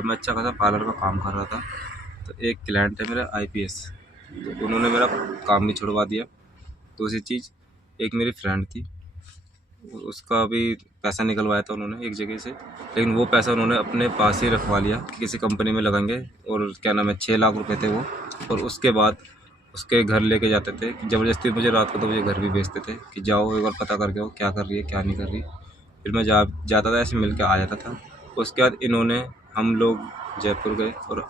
और मैं अच्छा खासा पार्लर का काम कर रहा था। तो एक क्लाइंट है मेरा आईपीएस, तो उन्होंने मेरा काम भी छुड़वा दिया। दूसरी चीज़, एक मेरी फ्रेंड थी, उसका भी पैसा निकलवाया था उन्होंने एक जगह से, लेकिन वो पैसा उन्होंने अपने पास ही रखवा लिया कि किसी कंपनी में लगाएंगे। और क्या नाम है, 6 लाख रुपए थे वो। और उसके बाद उसके घर लेके जाते थे कि ज़बरदस्ती मुझे रात को 2 बजे घर भी भेजते थे कि जाओ एक बार पता करके आओ क्या कर रही है क्या नहीं कर रही। फिर मैं जाता था, ऐसे मिल के आ जाता था। उसके बाद इन्होंने, हम लोग जयपुर गए और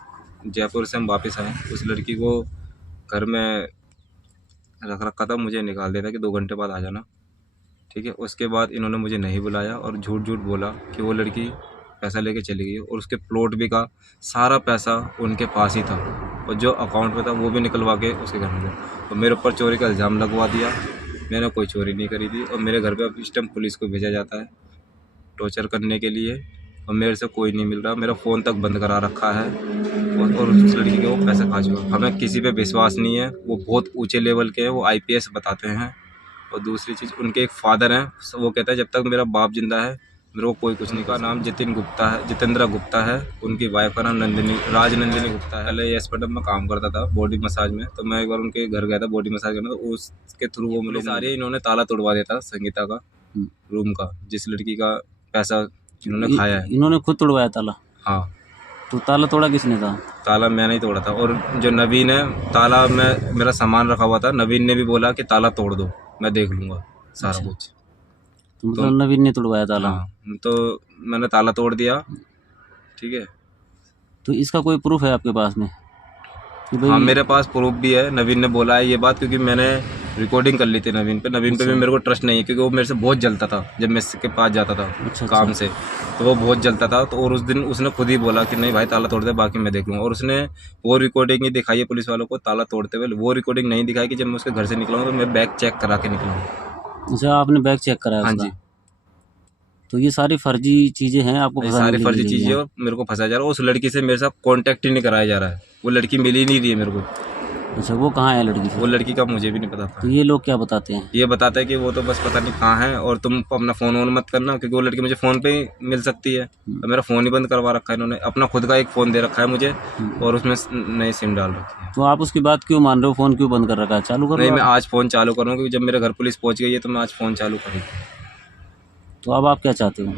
जयपुर से हम वापस आए। उस लड़की को घर में रख रखा था, मुझे निकाल दिया था कि 2 घंटे बाद आ जाना, ठीक है। उसके बाद इन्होंने मुझे नहीं बुलाया और झूठ झूठ बोला कि वो लड़की पैसा लेके चली गई और उसके प्लॉट भी का सारा पैसा उनके पास ही था और जो अकाउंट में था वो भी निकलवा के उसके घर में गया। तो मेरे ऊपर चोरी का इल्ज़ाम लगवा दिया। मैंने कोई चोरी नहीं करी थी और मेरे घर पे अब इस टाइम पुलिस को भेजा जाता है टॉर्चर करने के लिए और मेरे से कोई नहीं मिल रहा। मेरा फ़ोन तक बंद करा रखा है और उस लड़की के वो पैसे खा चुका। हमें किसी पे विश्वास नहीं है, वो बहुत ऊँचे लेवल के हैं, वो आईपीएस बताते हैं। और दूसरी चीज़, उनके एक फादर हैं, वो कहता है जब तक मेरा बाप जिंदा है मेरे को कोई कुछ नहीं। का नाम जितेंद्र गुप्ता है। उनकी वाइफ का नाम राजनंदिनी गुप्ता है। पहले हॉस्पिटल में काम करता था बॉडी मसाज में, तो मैं एक बार उनके घर गया था बॉडी मसाज करने, तो उसके थ्रू वो मिले सारे। इन्होंने ताला तोड़वा दिया था संगीता का रूम का, जिस लड़की का पैसा इन्होंने खाया है। इन्होंने खुद तोड़वाया ताला? हाँ। तो ताला तोड़ा किसने था? ताला मैंने ही तोड़ा था। और जो नवीन है, ताला मेरा सामान रखा हुआ था, नवीन ने भी बोला कि ताला तोड़ दो, मैं देख लूँगा सारा अच्छा। कुछ। तो मतलब नवीन ने तोड़वाया ताला? हाँ, तो मैंने ताला तोड़ दिया, ठीक है। तो इसका कोई प्रूफ है आपके पास में कि भाई? हाँ, मेरे पास प्रूफ भी है। नवीन ने बोला है ये बात, क्योंकि मैंने रिकॉर्डिंग कर ली थी नवीन पे भी मेरे को ट्रस्ट नहीं है, क्योंकि वो मेरे से बहुत जलता था जब मैं इसके पास जाता था। अच्छा, काम से तो वो बहुत जलता था। तो और उस दिन उसने खुद ही बोला कि नहीं भाई ताला तोड़ दे, बाकी मैं देख लूँगा। और उसने वो रिकॉर्डिंग ही दिखाई है पुलिस वालों को ताला तोड़ते हुए। वो रिकॉर्डिंग नहीं दिखाई कि जब मैं उसके घर से निकला हूँ तो मैं बैग चेक करा के निकला हूँ। अच्छा, आपने बैग चेक कराया हाँ उसका? जी। तो ये सारी फर्जी चीजें हैं आपको ये फंसाने सारी के लिए फर्जी की गई चीज़ें हैं। और मेरे को फंसाया जा रहा है। उस लड़की से मेरे साथ कांटेक्ट ही नहीं कराया जा रहा है। वो लड़की मिल ही नहीं रही है मेरे को। अच्छा, वो कहाँ है लड़की वो फिर? लड़की का मुझे भी नहीं पता था। तो ये लोग क्या बताते हैं? ये बताता है कि वो तो बस पता नहीं कहाँ है और तुम अपना फ़ोन ऑन मत करना, क्योंकि वो लड़की मुझे फ़ोन पे ही मिल सकती है। और मेरा फ़ोन ही बंद करवा रखा है इन्होंने। अपना खुद का एक फ़ोन दे रखा है मुझे और उसमें नई सिम डाल रखी है। तो आप उसकी बात क्यों मान रहे हो? फोन क्यों बंद कर रखा है? चालू कर नहीं, लो मैं आप। आज फ़ोन चालू करूँगा, क्योंकि जब मेरे घर पुलिस पहुँच गई है तो मैं आज फ़ोन चालू करूँगी। तो अब आप क्या चाहते हो?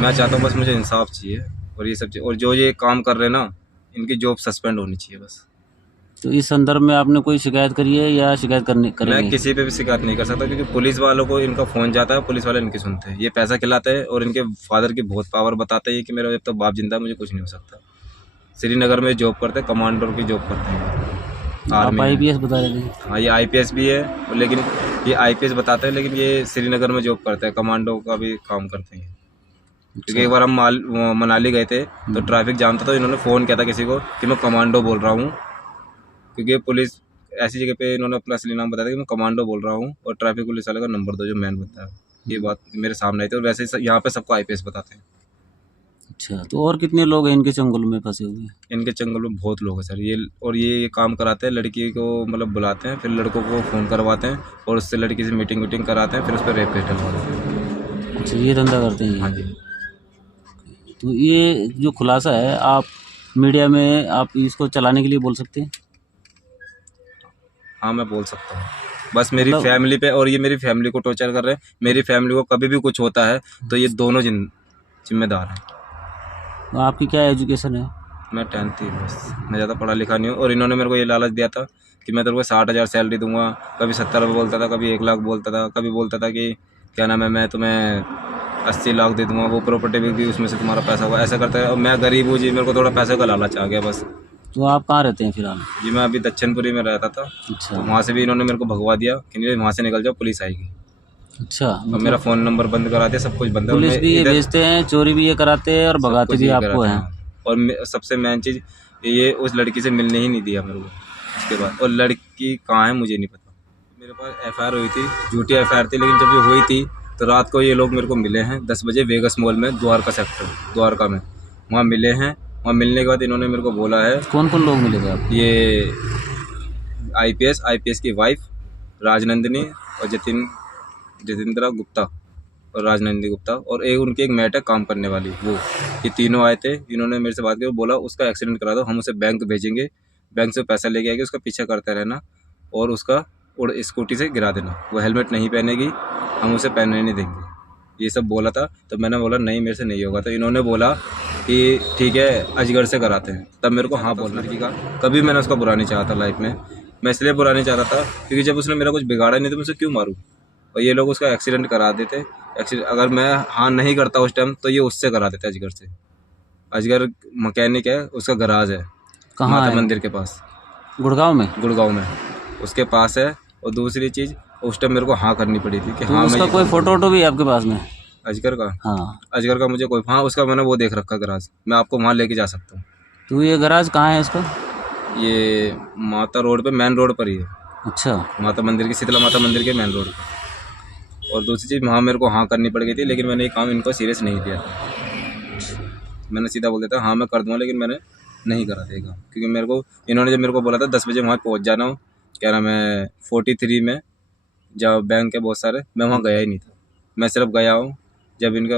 मैं चाहता हूँ बस मुझे इंसाफ चाहिए और ये सब चीज़, और जो ये काम कर रहे हैं ना, इनकी जॉब सस्पेंड होनी चाहिए बस। तो इस संदर्भ में आपने कोई शिकायत करी है या शिकायत मैं करेंगे? किसी पे भी शिकायत नहीं कर सकता, क्योंकि पुलिस वालों को इनका फ़ोन जाता है, पुलिस वाले इनकी सुनते हैं। ये पैसा खिलाते हैं और इनके फादर की बहुत पावर बताते हैं कि मेरा जब तक बाप जिंदा है मुझे कुछ नहीं हो सकता। श्रीनगर में जॉब करते हैं, कमांडर की जॉब करते हैं, आप आर्मी में। आईपीएस बता रहे थे? हाँ, ये आईपीएस भी है, लेकिन ये आईपीएस बताते हैं, लेकिन ये श्रीनगर में जॉब करते हैं, कमांडो का भी काम करते हैं। क्योंकि एक बार हम मनाली गए थे तो ट्रैफिक जाम था, तो इन्होंने फ़ोन किया था किसी को कि मैं कमांडो बोल रहा हूँ, क्योंकि पुलिस ऐसी जगह पे इन्होंने अपना असली नाम बताया था कि मैं कमांडो बोल रहा हूँ और ट्रैफिक पुलिस वाले का नंबर दो जो मैन बनता है। ये बात मेरे सामने आई थी। और वैसे ही यहाँ पे सबको आईपीएस बताते हैं। अच्छा, तो और कितने लोग हैं इनके चंगुल में फंसे हुए? इनके चंगुल में बहुत लोग हैं सर। ये काम कराते हैं, लड़की को मतलब बुलाते हैं, फिर लड़कों को फ़ोन करवाते हैं और उससे लड़की से मीटिंग कराते हैं, फिर उस पर रेप केस डलवाते हैं। अच्छा, ये धंधा करते हैं? हाँ जी। तो ये जो खुलासा है आप मीडिया में आप इसको चलाने के लिए बोल सकते हैं? हाँ, मैं बोल सकता हूँ। बस मेरी फैमिली पे, और ये मेरी फैमिली को टॉर्चर कर रहे हैं। मेरी फैमिली को कभी भी कुछ होता है तो ये दोनों जिम्मेदार हैं। तो आपकी क्या एजुकेशन है? मैं 10th ही बस, मैं ज़्यादा पढ़ा लिखा नहीं हूँ। और इन्होंने मेरे को ये लालच दिया था कि मैं तेरे को 60,000 सैलरी दूंगा। कभी 70 बोलता था, कभी 1 लाख बोलता था, कभी बोलता था कि क्या नाम है मैं तुम्हें 80 लाख दे दूंगा, वो प्रॉपर्टी भी उसमें से तुम्हारा पैसा होगा। ऐसा करता है और मैं गरीब हूँ जी, मेरे को थोड़ा पैसे का लालच आ गया बस। तो आप कहाँ रहते हैं फिलहाल? जी, मैं अभी दक्षिणपुरी में रहता था। अच्छा। तो वहाँ से भी इन्होंने मेरे को भगवा दिया कि नहीं वहाँ से निकल जाओ, पुलिस आएगी। अच्छा, और मेरा फ़ोन नंबर बंद करा दिया, सब कुछ बंद है। पुलिस भी ये भेजते हैं, चोरी भी ये कराते हैं और भगाते भी आपको हैं। और सबसे मेन चीज़ ये उस लड़की से मिलने ही नहीं दिया मेरे को उसके बाद। और लड़की कहाँ है मुझे नहीं पता। मेरे पास एफआईआर हुई थी, झूठी एफआईआर थी, लेकिन जब ये हुई थी तो रात को ये लोग मेरे को मिले हैं 10 बजे वेगस मॉल में, द्वारका सेक्टर, द्वारका में। वहाँ मिले हैं। वहाँ मिलने के बाद इन्होंने मेरे को बोला है। कौन कौन लोग मिले थे आपको? ये आईपीएस की वाइफ राजनंदिनी और जितेंद्र गुप्ता और राजनंदी गुप्ता, और उनकी एक मेट है काम करने वाली वो। ये तीनों आए थे, इन्होंने मेरे से बात की, बोला उसका एक्सीडेंट करा दो, हम उसे बैंक भेजेंगे, बैंक से पैसा लेके आएंगे, उसका पीछा करते रहना और उसका और स्कूटी से गिरा देना, वो हेलमेट नहीं पहनेगी, हम उसे पहनने नहीं देंगे। ये सब बोला था। तो मैंने बोला नहीं, मेरे से नहीं होगा। तो इन्होंने बोला कि ठीक है अजगर से कराते हैं। तब मेरे को हाँ बोलना लड़की का। कभी मैंने उसका बुरा नहीं चाहा था लाइफ में। मैं इसलिए बुरा नहीं चाह रहा था क्योंकि जब उसने मेरा कुछ बिगाड़ा नहीं तो मैं उसे क्यों मारूँ। और ये लोग उसका एक्सीडेंट करा देते। एक्सीडेंट अगर मैं हाँ नहीं करता उस टाइम तो ये उससे करा देते अजगर से। अजगर मकैनिक है, उसका गराज है कहाँ माता है? मंदिर के पास, गुड़गांव में? गुड़गांव में उसके पास है। और दूसरी चीज़, उस टाइम मेरे को हाँ करनी पड़ी थी कि तो हाँ मैं उसका ये कोई करूँ। फोटो वोटो भी है आपके पास में? अजगर का? हाँ। अजगर का मुझे कोई, हाँ उसका मैंने वो देख रखा गराज, मैं आपको वहाँ लेके जा सकता हूँ। तो ये गराज कहाँ है इसका? ये माता रोड पे, मेन रोड पर ही है। अच्छा। माता मंदिर की, शीतला माता मंदिर के मेन रोड पे। और दूसरी चीज़, वहाँ मेरे को हाँ करनी पड़ गई थी, लेकिन मैंने ये काम इनको सीरियस नहीं लिया था। मैंने सीधा बोल देता हाँ मैं कर दूँगा, लेकिन मैंने नहीं करा था ये काम। क्योंकि मेरे को इन्होंने जब मेरे को बोला था 10 बजे वहाँ पहुँच जाना हो, कह रहा मैं 43 में जहाँ बैंक है बहुत सारे, मैं वहाँ गया ही नहीं था। मैं सिर्फ गया हूँ जब इनका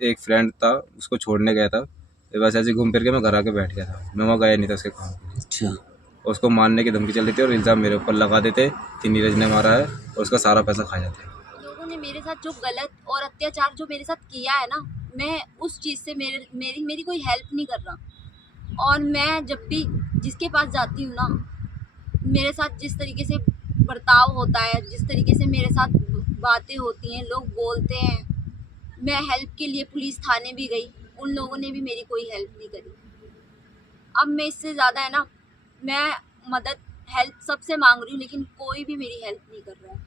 एक फ्रेंड था उसको छोड़ने गया था, तो बस ऐसे घूम फिर के मैं घर आके बैठ गया था। मैं वहाँ गया नहीं था उसके काम के लिए। अच्छा। उसको मारने की धमकी चल रही थी और इल्ज़ाम मेरे ऊपर लगा देते कि नीरज ने मारा है और उसका सारा पैसा खा जाते। लोगों ने मेरे साथ जो गलत और अत्याचार जो मेरे साथ किया है ना, मैं उस चीज़ से मेरी कोई हेल्प नहीं कर रहा। और मैं जब भी जिसके पास जाती हूँ ना, मेरे साथ जिस तरीके से बर्ताव होता है, जिस तरीके से मेरे साथ बातें होती हैं, लोग बोलते हैं, मैं हेल्प के लिए पुलिस थाने भी गई, उन लोगों ने भी मेरी कोई हेल्प नहीं करी। अब मैं इससे ज़्यादा है ना, मैं मदद हेल्प सबसे मांग रही हूँ, लेकिन कोई भी मेरी हेल्प नहीं कर रहा है।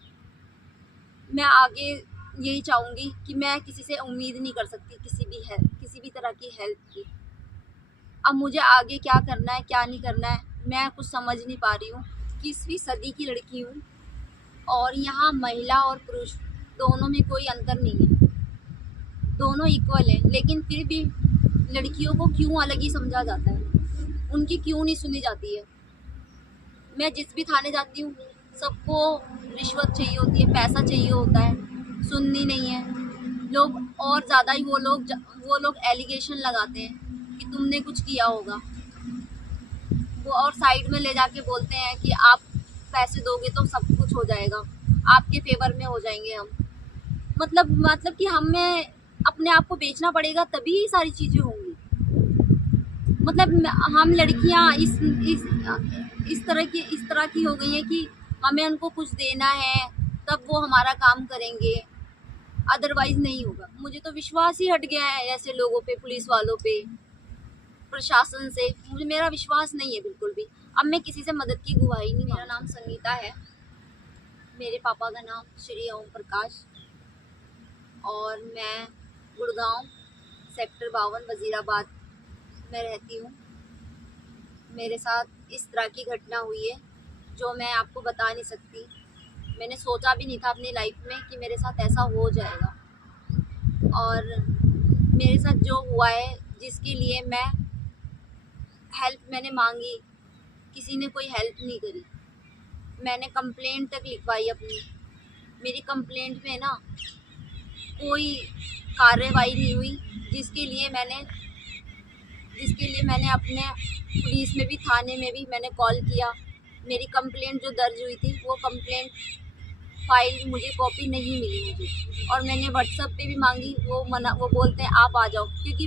मैं आगे यही चाहूँगी कि मैं किसी से उम्मीद नहीं कर सकती किसी भी तरह की हेल्प की। अब मुझे आगे क्या करना है क्या नहीं करना है मैं कुछ समझ नहीं पा रही हूँ। 21वीं सदी की लड़की हूँ और यहाँ महिला और पुरुष दोनों में कोई अंतर नहीं है, दोनों इक्वल हैं, लेकिन फिर भी लड़कियों को क्यों अलग ही समझा जाता है, उनकी क्यों नहीं सुनी जाती है। मैं जिस भी थाने जाती हूँ सबको रिश्वत चाहिए होती है, पैसा चाहिए होता है, सुननी नहीं है लोग। और ज़्यादा ही वो लोग एलिगेशन लगाते हैं कि तुमने कुछ किया होगा, वो और साइड में ले जाके बोलते हैं कि आप पैसे दोगे तो सब कुछ हो जाएगा, आपके फेवर में हो जाएंगे हम। मतलब कि हमें अपने आप को बेचना पड़ेगा तभी ये सारी चीज़ें होंगी। मतलब हम लड़कियां इस तरह की हो गई हैं कि हमें उनको कुछ देना है तब वो हमारा काम करेंगे, अदरवाइज नहीं होगा। मुझे तो विश्वास ही हट गया है ऐसे लोगों पे, पुलिस वालों पे, प्रशासन से मुझे मेरा विश्वास नहीं है बिल्कुल भी। अब मैं किसी से मदद की गुहारी नहीं। मेरा नाम संगीता है, मेरे पापा का नाम श्री ओम प्रकाश, और मैं गुड़गांव सेक्टर 52 वजीराबाद में रहती हूँ। मेरे साथ इस तरह की घटना हुई है जो मैं आपको बता नहीं सकती। मैंने सोचा भी नहीं था अपनी लाइफ में कि मेरे साथ ऐसा हो जाएगा, और मेरे साथ जो हुआ है, जिसके लिए मैं हेल्प मैंने मांगी, किसी ने कोई हेल्प नहीं करी। मैंने कंप्लेंट तक लिखवाई अपनी, मेरी कंप्लेंट में ना कोई कार्रवाई नहीं हुई, जिसके लिए मैंने अपने पुलिस में भी, थाने में भी मैंने कॉल किया। मेरी कंप्लेंट जो दर्ज हुई थी वो कंप्लेंट फाइल मुझे कॉपी नहीं मिली मुझे, और मैंने व्हाट्सएप पे भी मांगी, वो बोलते हैं आप आ जाओ। क्योंकि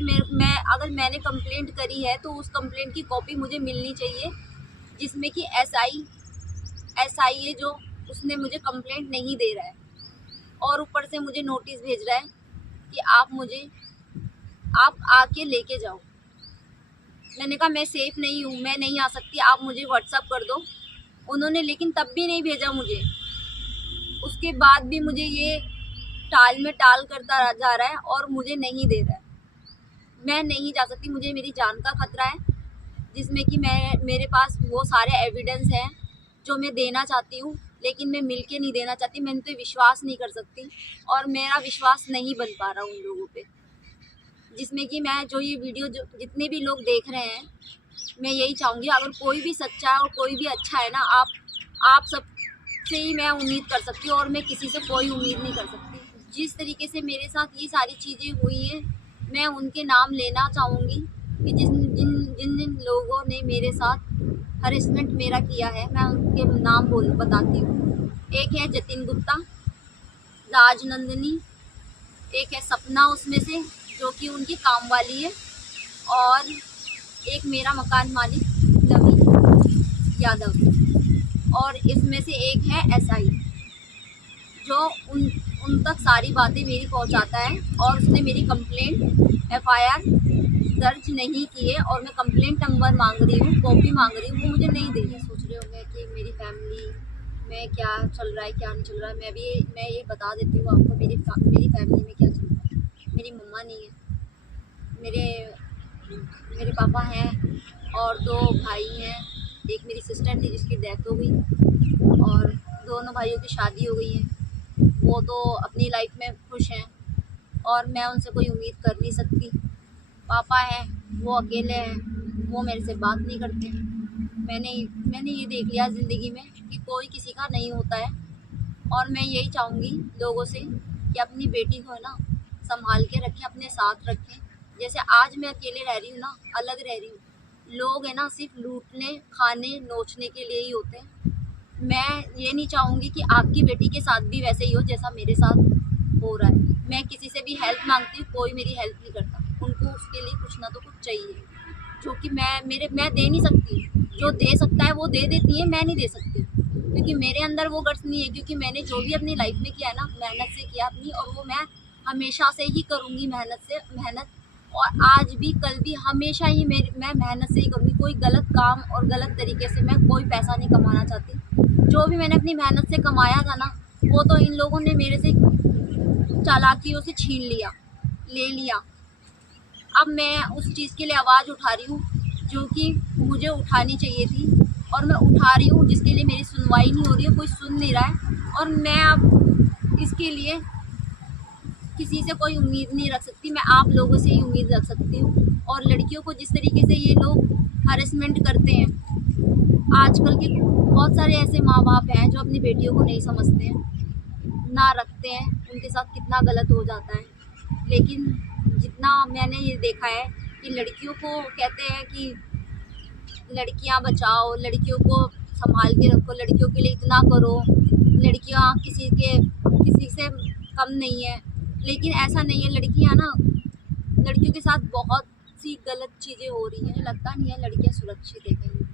अगर मैंने कंप्लेंट करी है तो उस कंप्लेंट की कॉपी मुझे मिलनी चाहिए, जिसमें कि एसआई है जो उसने मुझे कंप्लेंट नहीं दे रहा है, और ऊपर से मुझे नोटिस भेज रहा है कि आप आके लेके जाओ। मैंने कहा मैं सेफ़ नहीं हूँ, मैं नहीं आ सकती, आप मुझे व्हाट्सएप कर दो। उन्होंने लेकिन तब भी नहीं भेजा मुझे। उसके बाद भी मुझे ये टाल में टाल करता जा रहा है और मुझे नहीं दे रहा है। मैं नहीं जा सकती, मुझे मेरी जान का खतरा है, जिसमें कि मेरे पास वो सारे एविडेंस हैं जो मैं देना चाहती हूँ, लेकिन मैं मिल के नहीं देना चाहती। मैं उन पर विश्वास नहीं कर सकती, और मेरा विश्वास नहीं बन पा रहा उन लोगों पे, जिसमें कि मैं जो ये वीडियो जो जितने भी लोग देख रहे हैं, मैं यही चाहूँगी अगर कोई भी सच्चा है और कोई भी अच्छा है ना, आप सब से ही मैं उम्मीद कर सकती हूँ, और मैं किसी से कोई उम्मीद नहीं कर सकती। जिस तरीके से मेरे साथ ये सारी चीज़ें हुई हैं, मैं उनके नाम लेना चाहूँगी कि जिन जिन लोगों ने मेरे साथ हरेसमेंट मेरा किया है, मैं उनके नाम बताती हूँ। एक है जतिन गुप्ता, राजनंदिनी, एक है सपना उसमें से जो कि उनकी काम वाली है, और एक मेरा मकान मालिक नवीन यादव, और इसमें से एक है एसआई जो उन तक सारी बातें मेरी पहुंचाता है। और उसने मेरी कंप्लेंट एफआईआर दर्ज नहीं की है, और मैं कंप्लेंट नंबर मांग रही हूँ, कॉपी मांग रही हूँ, वो मुझे नहीं दे रही। सोच रहे होंगे कि मेरी फैमिली में क्या चल रहा है क्या नहीं चल रहा है। मैं ये बता देती हूँ आपको मेरी फैमिली में क्या चल रहा है। मेरी मम्मा नहीं है, मेरे पापा हैं और 2 भाई हैं। एक मेरी सिस्टर थी जिसकी डेथ हो गई, और दोनों भाइयों की शादी हो गई है। वो तो अपनी लाइफ में खुश हैं और मैं उनसे कोई उम्मीद कर नहीं सकती। पापा हैं, वो अकेले हैं, वो मेरे से बात नहीं करते। मैंने ये देख लिया ज़िंदगी में कि कोई किसी का नहीं होता है, और मैं यही चाहूँगी लोगों से कि अपनी बेटी को है ना संभाल के रखें, अपने साथ रखें। जैसे आज मैं अकेले रह रही हूँ ना, अलग रह रही हूँ। लोग है ना सिर्फ लूटने, खाने, नोचने के लिए ही होते हैं। मैं ये नहीं चाहूँगी कि आपकी बेटी के साथ भी वैसे ही हो जैसा मेरे साथ हो रहा है। मैं किसी से भी हेल्प मांगती हूँ, कोई मेरी हेल्प नहीं करता। उनको उसके लिए कुछ ना तो कुछ चाहिए, जो कि मैं दे नहीं सकती। जो दे सकता है वो दे देती है, मैं नहीं दे सकती क्योंकि मेरे अंदर वो गट्स नहीं है। क्योंकि मैंने जो भी अपनी लाइफ में किया है ना, मेहनत से किया अपनी, और वो मैं हमेशा से ही करूँगी मेहनत। और आज भी कल भी हमेशा ही मैं मेहनत से ही करूँगी। कोई गलत काम और गलत तरीके से मैं कोई पैसा नहीं कमाना चाहती। जो भी मैंने अपनी मेहनत से कमाया था ना, वो तो इन लोगों ने मेरे से चालाकियों से छीन लिया, ले लिया। अब मैं उस चीज़ के लिए आवाज़ उठा रही हूँ जो कि मुझे उठानी चाहिए थी, और मैं उठा रही हूँ जिसके लिए मेरी सुनवाई नहीं हो रही है, कोई सुन नहीं रहा है। और मैं अब इसके लिए किसी से कोई उम्मीद नहीं रख सकती। मैं आप लोगों से ही उम्मीद रख सकती हूँ। और लड़कियों को जिस तरीके से ये लोग हरेसमेंट करते हैं, आजकल के बहुत सारे ऐसे माँ बाप हैं जो अपनी बेटियों को नहीं समझते हैं, ना रखते हैं, उनके साथ कितना गलत हो जाता है। लेकिन जितना मैंने ये देखा है कि लड़कियों को कहते हैं कि लड़कियां बचाओ, लड़कियों को संभाल के रखो, लड़कियों के लिए इतना करो, लड़कियां किसी से कम नहीं है। लेकिन ऐसा नहीं है। लड़कियों के साथ बहुत सी गलत चीज़ें हो रही हैं। लगता नहीं है लड़कियां सुरक्षित है कहीं,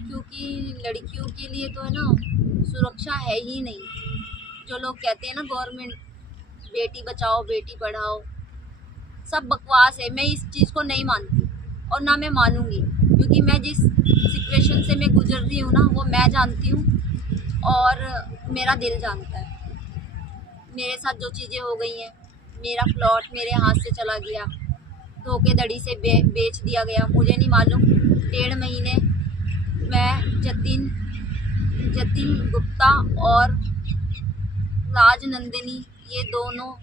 क्योंकि लड़कियों के लिए तो है ना सुरक्षा है ही नहीं। जो लोग कहते हैं ना गवर्नमेंट बेटी बचाओ बेटी पढ़ाओ, सब बकवास है। मैं इस चीज़ को नहीं मानती और ना मैं मानूंगी, क्योंकि मैं जिस सिचुएशन से मैं गुजर रही हूँ ना, वो मैं जानती हूँ और मेरा दिल जानता है। मेरे साथ जो चीज़ें हो गई हैं, मेरा प्लॉट मेरे हाथ से चला गया, धोखेधड़ी से बेच दिया गया, मुझे नहीं मालूम। 1.5 महीने मैं जतिन गुप्ता और राजनंदिनी, ये दोनों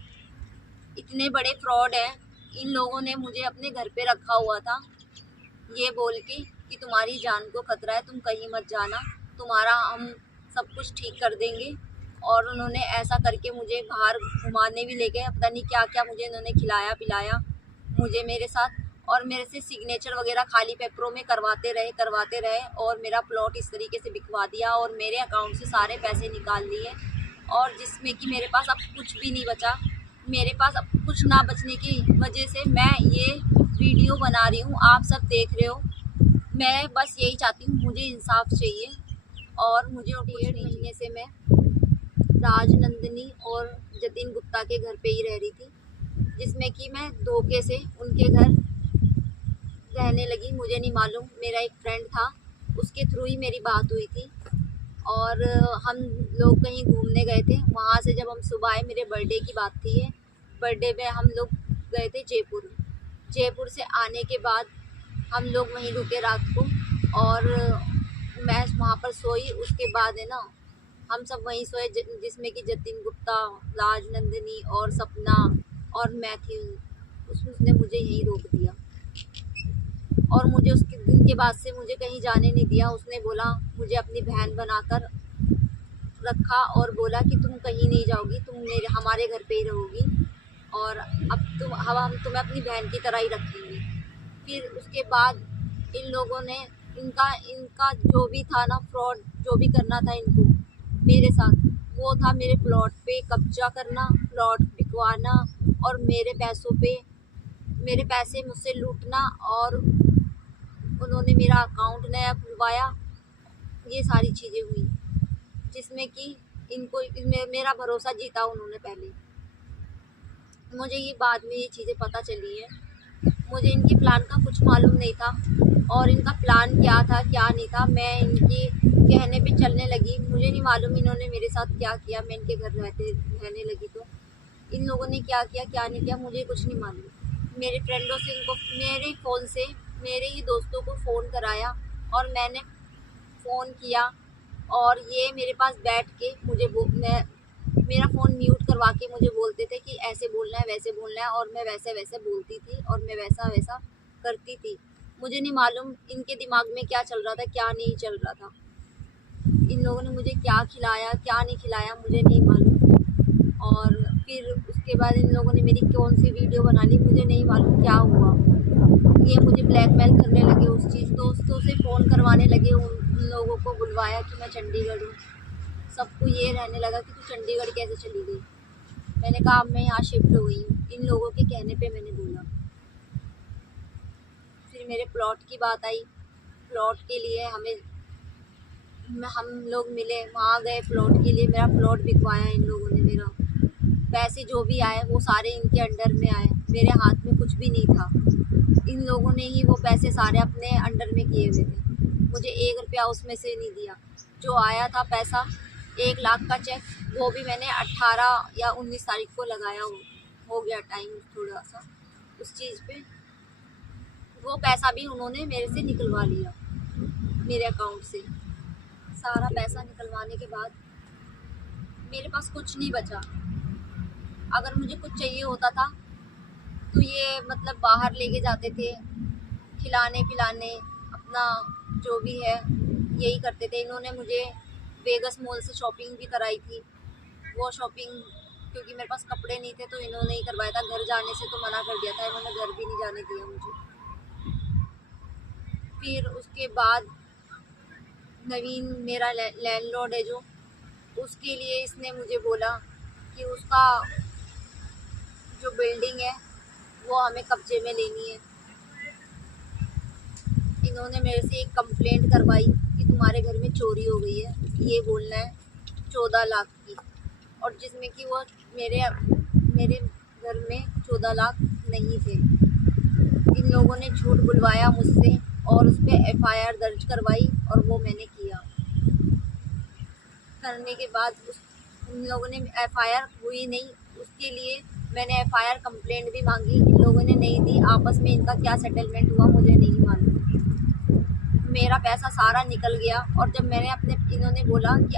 इतने बड़े फ्रॉड हैं। इन लोगों ने मुझे अपने घर पे रखा हुआ था, ये बोल के कि तुम्हारी जान को खतरा है, तुम कहीं मत जाना, तुम्हारा हम सब कुछ ठीक कर देंगे। और उन्होंने ऐसा करके मुझे बाहर घुमाने भी ले गए, पता नहीं क्या क्या मुझे इन्होंने खिलाया पिलाया मुझे, मेरे साथ, और मेरे से सिग्नेचर वगैरह खाली पेपरों में करवाते रहे और मेरा प्लॉट इस तरीके से बिकवा दिया और मेरे अकाउंट से सारे पैसे निकाल लिए। और जिसमें कि मेरे पास अब कुछ भी नहीं बचा। मेरे पास अब कुछ ना बचने की वजह से मैं ये वीडियो बना रही हूँ, आप सब देख रहे हो। मैं बस यही चाहती हूँ, मुझे इंसाफ चाहिए। और मुझे 1.5 महीने से मैं राजनंदिनी और जतिन गुप्ता के घर पे ही रह रही थी, जिसमें कि मैं धोखे से उनके घर रहने लगी। मुझे नहीं मालूम, मेरा एक फ्रेंड था, उसके थ्रू ही मेरी बात हुई थी। और हम लोग कहीं घूमने गए थे, वहाँ से जब हम सुबह आए, मेरे बर्थडे की बात थी ये, बर्थडे में हम लोग गए थे जयपुर से आने के बाद हम लोग वहीं रुके रात को, और मैं वहाँ पर सोई। उसके बाद है ना हम सब वहीं सोए, जिसमें कि जतिन गुप्ता, राजनंदिनी और सपना और मैं थी। उसने मुझे यहीं रोक दिया और मुझे उसके दिन के बाद से मुझे कहीं जाने नहीं दिया। उसने बोला मुझे अपनी बहन बनाकर रखा और बोला कि तुम कहीं नहीं जाओगी, तुम मेरे हमारे घर पे ही रहोगी और अब हम तुम्हें अपनी बहन की तरह ही रखेंगे। फिर उसके बाद इन लोगों ने इनका इनका जो भी था ना फ्रॉड, जो भी करना था इनको मेरे साथ, वो था मेरे प्लॉट पे कब्जा करना, प्लॉट बिकवाना और मेरे पैसे मुझसे लूटना। और उन्होंने मेरा अकाउंट नया खुलवाया, ये सारी चीज़ें हुई जिसमें कि इनको मेरा भरोसा जीता उन्होंने पहले। मुझे ये बाद में ये चीज़ें पता चली है, मुझे इनके प्लान का कुछ मालूम नहीं था और इनका प्लान क्या था क्या नहीं था मैं इनके कहने पे चलने लगी। मुझे नहीं मालूम इन्होंने मेरे साथ क्या किया, मैं इनके घर रहने लगी तो इन लोगों ने क्या किया क्या नहीं किया मुझे कुछ नहीं मालूम। मेरे फ्रेंडों से इनको मेरे फ़ोन से मेरे ही दोस्तों को फ़ोन कराया और मैंने फ़ोन किया और ये मेरे पास बैठ के मेरा फ़ोन म्यूट करवा के मुझे बोलते थे कि ऐसे बोलना है वैसे बोलना है और मैं वैसे वैसे बोलती थी और मैं वैसा वैसा करती थी। मुझे नहीं मालूम इनके दिमाग में क्या चल रहा था क्या नहीं चल रहा था। इन लोगों ने मुझे क्या खिलाया क्या नहीं खिलाया मुझे नहीं मालूम। और फिर उसके बाद इन लोगों ने मेरी कौन सी वीडियो बना ली मुझे नहीं मालूम क्या हुआ। ये मुझे ब्लैकमेल करने लगे उस चीज़, दोस्तों से फ़ोन करवाने लगे, उन लोगों को बुलवाया कि मैं चंडीगढ़ हूँ। सबको ये रहने लगा कि तू चंडीगढ़ कैसे चली गई। मैंने कहा अब मैं यहाँ शिफ्ट हो गई हूँ, इन लोगों के कहने पे मैंने बोला। फिर मेरे प्लॉट की बात आई, प्लॉट के लिए हम लोग मिले, वहाँ गए प्लॉट के लिए, मेरा प्लॉट बिकवाया इन लोगों ने। मेरा पैसे जो भी आए वो सारे इनके अंडर में आए, मेरे हाथ में कुछ भी नहीं था। इन लोगों ने ही वो पैसे सारे अपने अंडर में किए हुए थे, मुझे 1 रुपया उसमें से नहीं दिया। जो आया था पैसा 1 लाख का चेक, वो भी मैंने 18 या 19 तारीख को लगाया। हो गया टाइम थोड़ा सा उस चीज़ पे। वो पैसा भी उन्होंने मेरे से निकलवा लिया, मेरे अकाउंट से। सारा पैसा निकलवाने के बाद मेरे पास कुछ नहीं बचा। अगर मुझे कुछ चाहिए होता था तो ये मतलब बाहर लेके जाते थे खिलाने पिलाने, अपना जो भी है यही करते थे। इन्होंने मुझे वेगस मॉल से शॉपिंग भी कराई थी। वो शॉपिंग क्योंकि मेरे पास कपड़े नहीं थे तो इन्होंने ही करवाया था। घर जाने से तो मना कर दिया था इन्होंने, घर भी नहीं जाने दिया मुझे। फिर उसके बाद नवीन मेरा लैंडलॉर्ड है जो, उसके लिए इसने मुझे बोला कि उसका जो बिल्डिंग है वो हमें कब्जे में लेनी है। इन्होंने मेरे से एक कंप्लेंट करवाई कि तुम्हारे घर में चोरी हो गई है, ये बोलना है 14 लाख की, और जिसमें कि वो मेरे घर में 14 लाख नहीं थे। इन लोगों ने झूठ बुलवाया मुझसे और उस पर FIR दर्ज करवाई और वो मैंने किया। करने के बाद उन लोगों ने FIR हुई नहीं, उसके लिए मैंने FIR कंप्लेंट भी मांगी, इन लोगों ने नहीं दी। आपस में इनका क्या सेटलमेंट हुआ मुझे नहीं मालूम। मेरा पैसा सारा निकल गया और जब इन्होंने बोला कि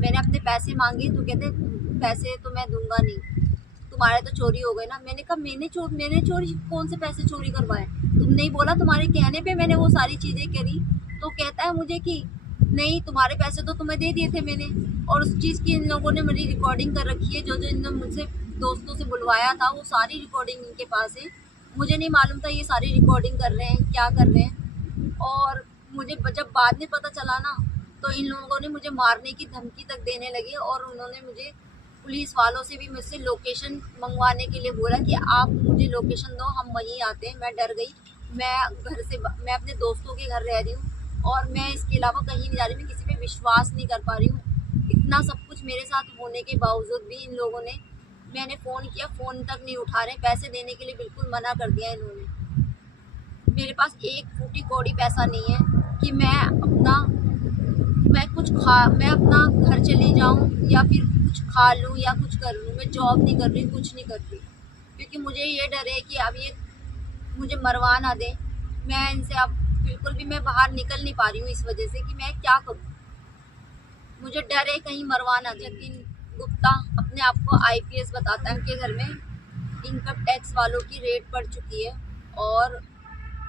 मैंने अपने पैसे मांगे तो कहते पैसे तो मैं दूंगा नहीं, तुम्हारे तो चोरी हो गए ना। मैंने कहा मैंने चोरी कौन से पैसे चोरी करवाए, तुमने ही बोला, तुम्हारे कहने पे मैंने वो सारी चीज़ें करी। तो कहता है मुझे कि नहीं तुम्हारे पैसे तो तुम्हें दे दिए थे मैंने। और उस चीज़ की इन लोगों ने मेरी रिकॉर्डिंग कर रखी है, जो इन्होंने मुझसे दोस्तों से बुलवाया था वो सारी रिकॉर्डिंग इनके पास है। मुझे नहीं मालूम था ये सारी रिकॉर्डिंग कर रहे हैं क्या कर रहे हैं। और मुझे जब बाद में पता चला ना तो इन लोगों ने मुझे मारने की धमकी तक देने लगे और उन्होंने मुझे पुलिस वालों से भी मुझसे लोकेशन मंगवाने के लिए बोला कि आप मुझे लोकेशन दो, हम वहीं आते हैं। मैं डर गई, मैं अपने दोस्तों के घर रह रही हूँ और मैं इसके अलावा कहीं नहीं जा रही, मैं किसी पे विश्वास नहीं कर पा रही हूँ। इतना सब कुछ मेरे साथ होने के बावजूद भी इन लोगों ने, मैंने फ़ोन किया फ़ोन तक नहीं उठा रहे, पैसे देने के लिए बिल्कुल मना कर दिया इन्होंने। मेरे पास एक फूटी कौड़ी पैसा नहीं है कि मैं अपना घर चली जाऊं या फिर कुछ खा लूं या कुछ कर लूं। मैं जॉब नहीं कर रही, कुछ नहीं कर रही, क्योंकि मुझे ये डर है कि अब ये मुझे मरवा ना दे। मैं इनसे अब बिल्कुल भी मैं बाहर निकल नहीं पा रही हूँ इस वजह से कि मैं क्या करूँ। मुझे डर है कहीं मरवा ना दे। जतिन गुप्ता अपने आप को IPS बताता है। उनके घर में इनकम टैक्स वालों की रेड पड़ चुकी है और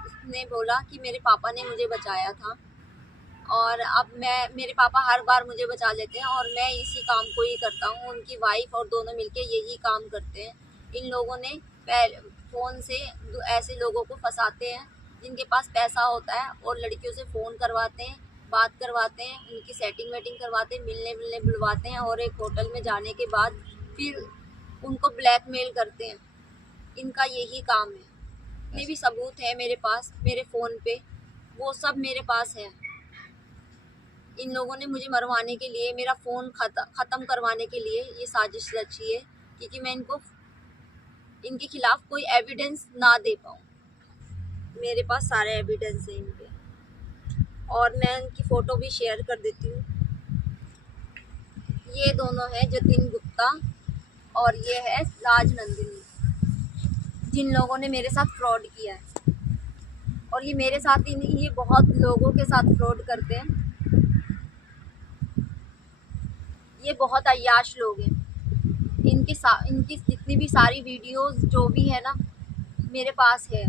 उसने बोला कि मेरे पापा ने मुझे बचाया था और अब मेरे पापा हर बार मुझे बचा लेते हैं और मैं इसी काम को ही करता हूँ। उनकी वाइफ और दोनों मिलके यही काम करते हैं। इन लोगों ने पहले फ़ोन से ऐसे लोगों को फंसाते हैं जिनके पास पैसा होता है और लड़कियों से फ़ोन करवाते हैं, बात करवाते हैं, उनकी सेटिंग वेटिंग करवाते हैं, मिलने बुलवाते हैं और एक होटल में जाने के बाद फिर उनको ब्लैकमेल करते हैं। इनका यही काम है। जितने भी सबूत है मेरे पास मेरे फ़ोन पे, वो सब मेरे पास है। इन लोगों ने मुझे मरवाने के लिए, मेरा फ़ोन ख़त्म करवाने के लिए ये साजिश रची है, क्योंकि मैं इनके खिलाफ़ कोई एविडेंस ना दे पाऊँ। मेरे पास सारे एविडेंस हैं इनके, और मैं इनकी फ़ोटो भी शेयर कर देती हूँ। ये दोनों हैं जतिन गुप्ता और ये है राज नंदिनी, जिन लोगों ने मेरे साथ फ्रॉड किया है। और ये मेरे साथ ही नहीं, ये बहुत लोगों के साथ फ्रॉड करते हैं। ये बहुत अय्याश लोग हैं। इनकी जितनी भी सारी वीडियोस जो भी है ना, मेरे पास है।